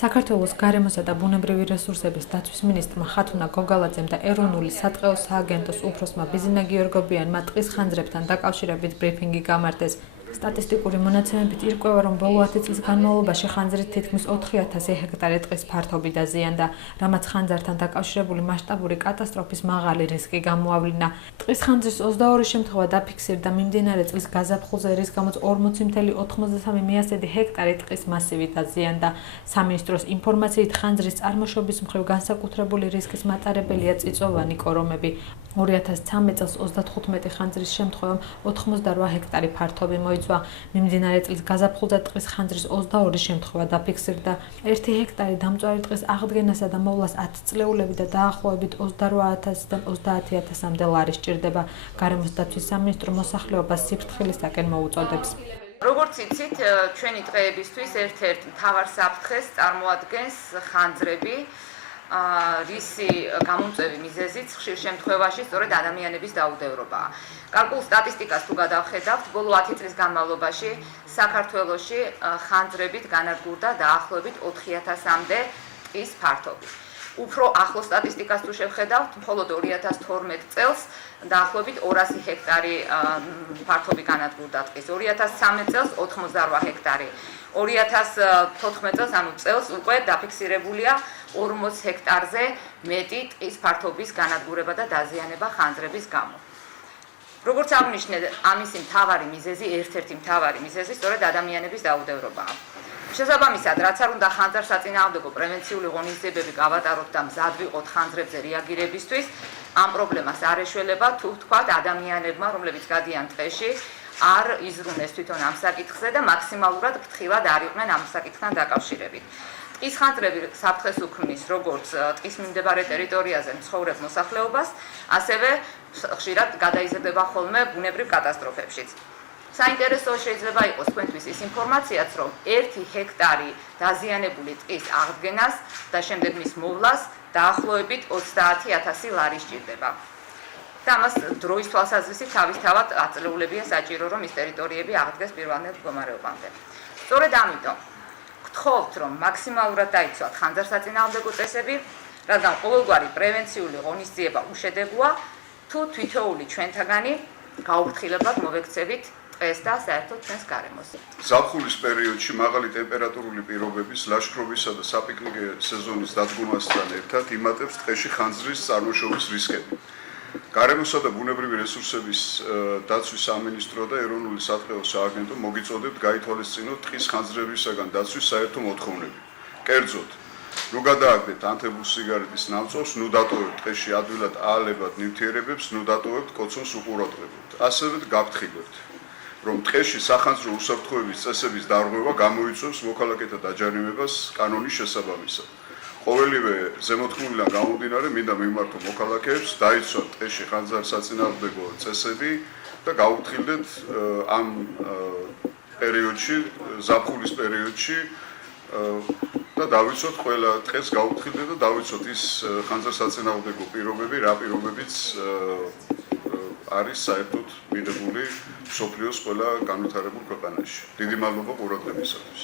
საქართველოს გარემოსა და ბუნებრივი რესურსების დაცვის მინისტრმა ხათუნა გოგალაძემ და ეროვნული სატყეო სააგენტოს უფროსმა ბიზინა გიორგობიანმა ტყის ხანძრებთან დაკავშირებით ბრიფინგი გამართეს. სტატისტიკური მონაცემებით ირკვევა, რომ ბოლო 10 წლის განმავლობაში ხანძრით თითქმის 4000 ჰექტარი ტყის ფართობი დაზიანდა, რამაც ხანძართან დაკავშირებული მასშტაბური კატასტროფის მაღალი რისკი გამოავლინა. ტყის ხანძრის 22 შემთხვევა დაფიქსირდა მიმდინარე წლის გაზაფხულზე, რის გამოც 40.93 მიასედი ჰექტარი ტყის მასივი დაზიანდა. სამინისტროს ინფორმაციით ხანძრის წარმოშობის მხრივ განსაკუთრებული რისკის მატარებელია წიწვოვანი კორომები. 2013 წელს 35 ხანძრის შემთხვევამ 88 ჰექტარი ფართობი მოიცვა. მიმდინარე წლის გაზაფხულზე ტყის ხანძრის 22 შემთხვევა დაფიქსირდა. 1 ჰექტარი დამწვარი ტყის აღდგენასა და მოვლას 10 წლეულები და დაახლოებით 28,000-დან 30,000-მდე ლარი სჭირდება. გარემოს დაცვის სამინისტრო მოსახლეობას სიფრთხილისაკენ მოუწოდებს. როგორც იცით, ჩვენი ტყეებისთვის ერთ-ერთ მთავარ საფრთხეს წარმოადგენს ხანძრები, რისი გამომწვევი მიზეზიც ხშირ შემთხვევაში სწორედ ადამიანების დაუდევრობაა. კარგულ სტატისტიკას თუ გადავხედავთ, ბოლო 10 წლის განმავლობაში საქართველოში ხანძრებით განადგურდა დაახლოებით 4000-მდე ტყის ფართობი. უფრო ახლო სტატისტიკას თუ შევხედავთ, მხოლოდ 2012 წელს დაახლოებით 200 ჰექტარი ფართობი განადგურდა ტყის, 2013 წელს 88 ჰექტარი, 2014 წელს, ანუ წელს უკვე დაფიქსირებულია 40 ჰექტარზე მეტი ტყის ფართობის განადგურება და დაზიანება ხანძრების გამო. როგორც აღნიშნე, ამისი მთავარი მიზეზი, ერთ-ერთი მთავარი მიზეზი სწორედ ადამიანების დაუდევრობაა. შესაბამისად, რაც არ უნდა ხანძარ საწინააღმდეგო პრევენციული ღონისძიებები გავატაროთ და მზად ვიყოთ ხანძრებზე რეაგირებისთვის, ამ პრობლემას არ ეშველება თუ ვთქვათ ადამიანებმა, რომლებიც გადიან ტყეში, არ იზრუნეს თვითონ ამ საკითხზე და მაქსიმალურად ფრთხილად არ იყვნენ ამ საკითხთან დაკავშირებით. ტყის ხანძრები საფრთხეს უქმნის როგორც ტყის მიმდებარე ტერიტორიაზე მცხოვრებ მოსახლეობას, ასევე ხშირად გადაიზრდება ხოლმე ბუნებრივ კატასტროფებშიც. საინტერესო შეიძლება იყოს თქვენთვის ის ინფორმაციაც, რომ 1 ჰექტარი დაზიანებული ტყის აღდგენას და შემდეგ მის მოვლას დაახლოებით 30,000 ლარი სჭირდება. და ამას დროის თვალსაზრისით თავისთავად აწლეულებია საჭირო, რომ ის ტერიტორიები აღდგეს პირვანდელ მდგომარეობამდე. სწორედ ამიტომ გთხოვთ, რომ მაქსიმალურად დაიცვათ ხანძარსაწინააღმდეგო წესები, რადგან ყოველგვარი პრევენციული ღონისძიება უშედეგოა, თუ თითოეული ჩვენთაგანი გაუფრთხილებლად მოვექცევით ტყეს და საერთოდ ჩვენს გარემოს. ზაფხულის პერიოდში მაღალი ტემპერატურული პირობების, ლაშქრობისა და საპიკნიკე სეზონის დადგომასთან ერთად იმატებს ტყეში ხანძრის წარმოშობის რისკები. გარემოსა და ბუნებრივი რესურსების დაცვის სამინისტრო და ეროვნული სატყეო სააგენტო მოგიწოდებთ გაითვალისწინოთ ტყის ხანძრებისაგან დაცვის საერთო მოთხოვნები. კერძოდ, ნუ გადააგდეთ ანთებულ სიგარეტის ნავწოვს, ნუ დატოვებთ ტყეში ადვილად აალებად ნივთიერებებს, ნუ დატოვებთ კოცონს უყურადღებოთ. ასევე გაფრთხილებთ, რომ ტყეში სახანძრო უსაფრთხოების წესების დარღვევა გამოიწვევს მოქალაქეთა დაჯარიმებას კანონის შესაბამისად. ყოველივე ზემოთქმულიდან გამომდინარე, მინდა მიმართო მოქალაქეებს დაიცვათ ტყეში ხანძარსაწინააღმდეგო წესები და გაუფრთხილდეთ ამ პერიოდში, ზაფხულის პერიოდში და დავიცვათ ყველა ტყეს გაუფრთხილდეთ და დავიცვათ ის ხანძარსაწინააღმდეგო პირობები, რა პირობებიც არის საერთოდ მიღებული მსოფლიოს ყველა განვითარებულ ქვეყანაში. დიდი მადლობა ყურადღებისათვის.